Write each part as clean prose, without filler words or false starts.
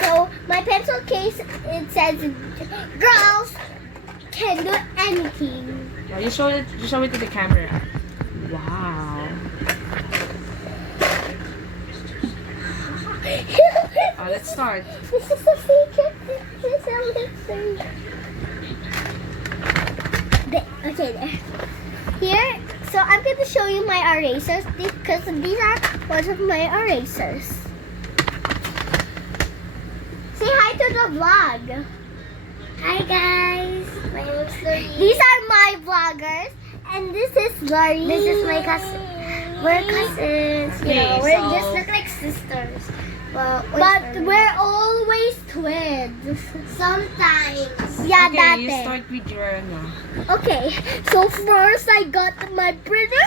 So my pencil case, it says, girls can do anything. Yeah, you show it to the camera. Wow. Let's start. This is a secret. This is a mystery. Okay, there. Here, so I'm going to show you my erasers because these are one of my erasers. Say hi to the vlog. Hi guys, my name is Loreen. These are my vloggers, and this is Loreen. This is my cousin. We're cousins. You know, we just look like sisters. Well, but we're always twins. Sometimes. Yeah, Okay, that you thing. start with your Okay, so first I got my printer.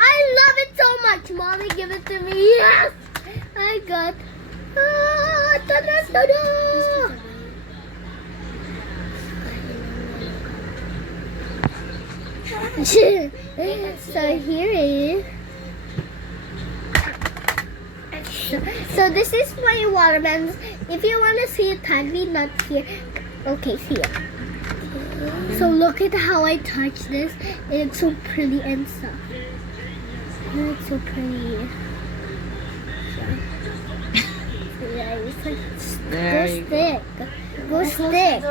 I love it so much. Mommy, give it to me. Yes, I got. Ta-da-ta-da. So here is. So this is my watermelons. If you want to see it tightly, not here. Okay, here. So look at how I touch this. It's so pretty and soft. It's so pretty. Yeah, it's like There you stick. Go stick.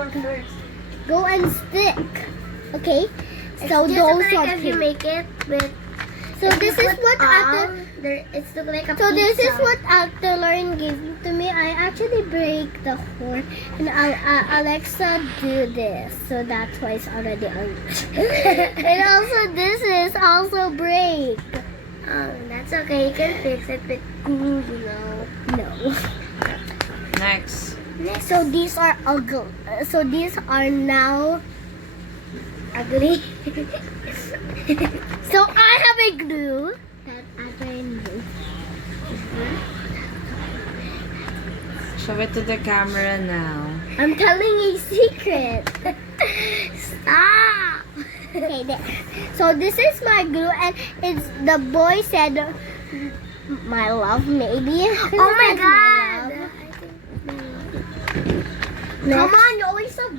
Go and stick. Okay. So those are if you make it with. So this is what after. It's look like a So this is pizza. what Ate Loreen gave to me. I actually break the horn, and Alexa do this. So that's why it's already on. And also this is also break. Oh, that's okay. You can fix it with glue, you know. No. next. So these are ugly. So these are now ugly. So I have a glue that Ate knew. Show it to the camera now. I'm telling a secret. Stop. Okay, there. So this is my glue, and it's the boy said, "My love, maybe." Oh my god! Come on, you always so.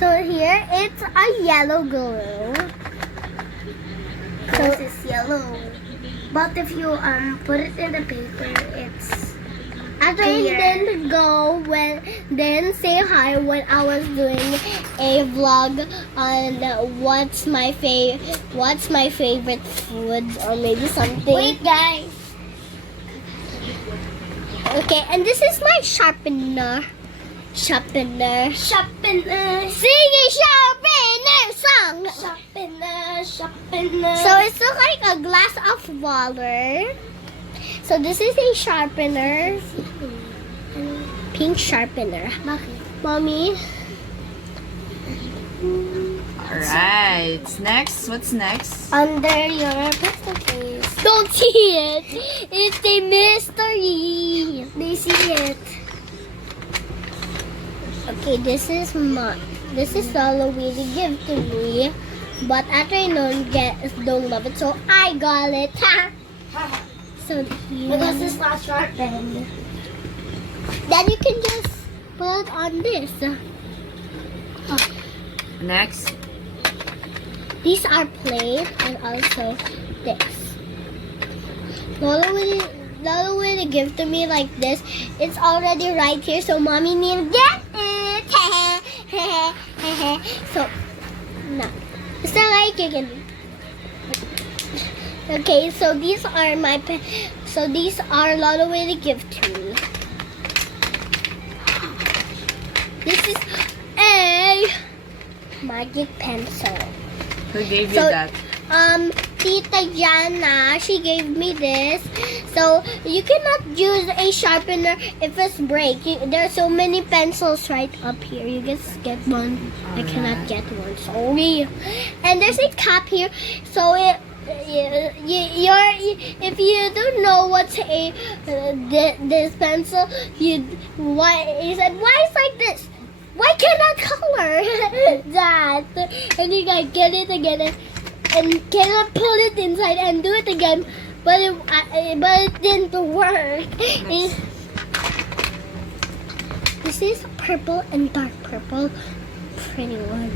So here it's a yellow glue. So This is yellow. But if you put it in the paper, it's after I didn't go then say hi when I was doing a vlog on what's my favorite foods or maybe something. wait, guys. Okay, and this is my sharpener. Sharpener. Sharpener, Sing a sharpener song. sharpener, sharpener. So it's look like a glass of water. So this is a sharpener. Pink sharpener. Mommy. Alright. Next. What's next? Under your pencil case. Don't see it. It's a mystery. They see it. Okay, this is Halloween to give to me, but after I don't love it, so I got it. So here, Because it's not sharpened. then you can just put it on this. Next. These are plates and also this. Lola will give to me like this. It's already right here, so mommy need to get it. So, no. It's not like you can. Okay, so these are these are Lola will give to me. This is a magic pencil. Who gave you So, that? Tita Jana, she gave me this. So you cannot use a sharpener if it's break. There are so many pencils right up here. You just get one. I cannot get one. Sorry. And there's a cap here. So if you don't know what's this pencil, you said why it's like this? Why can't I color that? And you gotta get it again. And cannot pull it inside and do it again. but it didn't work. This is purple and dark purple. Pretty one.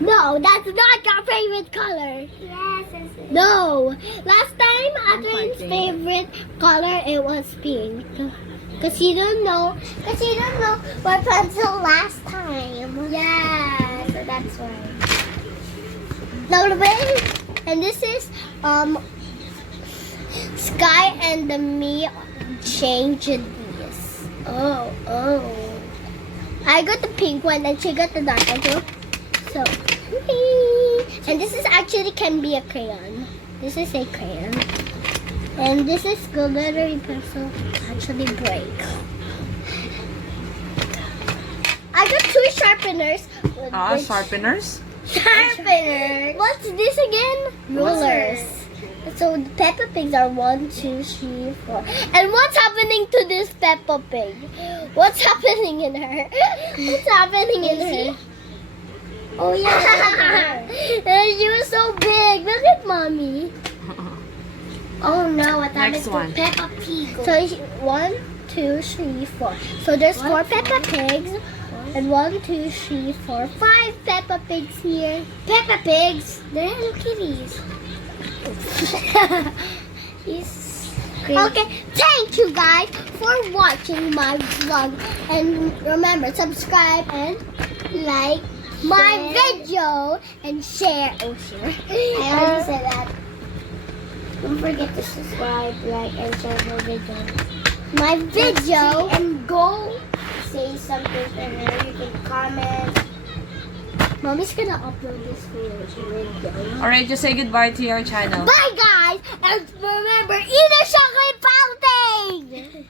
No, that's not your favorite color. Yes, it's it. No. Last time, Adrian's favorite color, it was pink. Cause you don't know what pencil last time. Yeah, so that's why. No, wait. And this is Sky and me changed these. Oh. I got the pink one and she got the dark one too. So, and this is actually can be a crayon. This is a crayon. And this is glittery pencil. Actually break. I got 2 sharpeners. Sharpeners? Sharpeners. What's this again? Rulers. So the Peppa Pigs are 1, 2, 3, 4. And what's happening to this Peppa Pig? What's happening in her? What's happening in her? Oh yeah. She was so big. Look at mommy. Oh no, what happened Next to one. Peppa Pig? So 1, 2, 3, 4. So there's 4 Peppa Pigs. And 1, 2, 3, 4, 5 Peppa Pigs here. Peppa Pigs? They're Hello Kitties. He's okay, thank you guys for watching my vlog. And remember, subscribe and like my video and share. Oh, share. I already said that. Don't forget to subscribe, like, and share my video. My video. And go say something to her. You can comment. Mommy's gonna upload this video. Alright, just say goodbye to your channel. Bye, guys. And remember, eat a chocolate fountain.